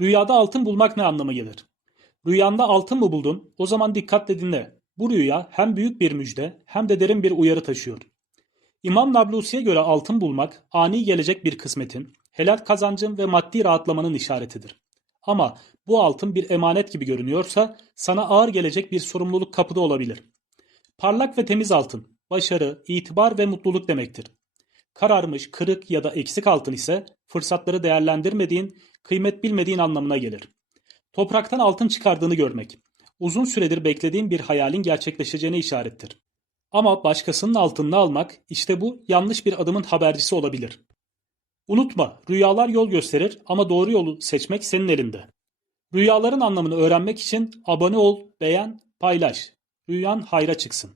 Rüyada altın bulmak ne anlama gelir? Rüyanda altın mı buldun? O zaman dikkatle dinle. Bu rüya hem büyük bir müjde hem de derin bir uyarı taşıyor. İmam Nablusi'ye göre altın bulmak ani gelecek bir kısmetin, helal kazancın ve maddi rahatlamanın işaretidir. Ama bu altın bir emanet gibi görünüyorsa sana ağır gelecek bir sorumluluk kapıda olabilir. Parlak ve temiz altın, başarı, itibar ve mutluluk demektir. Kararmış, kırık ya da eksik altın ise fırsatları değerlendirmediğin, kıymet bilmediğin anlamına gelir. Topraktan altın çıkardığını görmek, uzun süredir beklediğin bir hayalin gerçekleşeceğine işarettir. Ama başkasının altınını almak, işte bu yanlış bir adımın habercisi olabilir. Unutma, rüyalar yol gösterir ama doğru yolu seçmek senin elinde. Rüyaların anlamını öğrenmek için abone ol, beğen, paylaş. Rüyan hayra çıksın.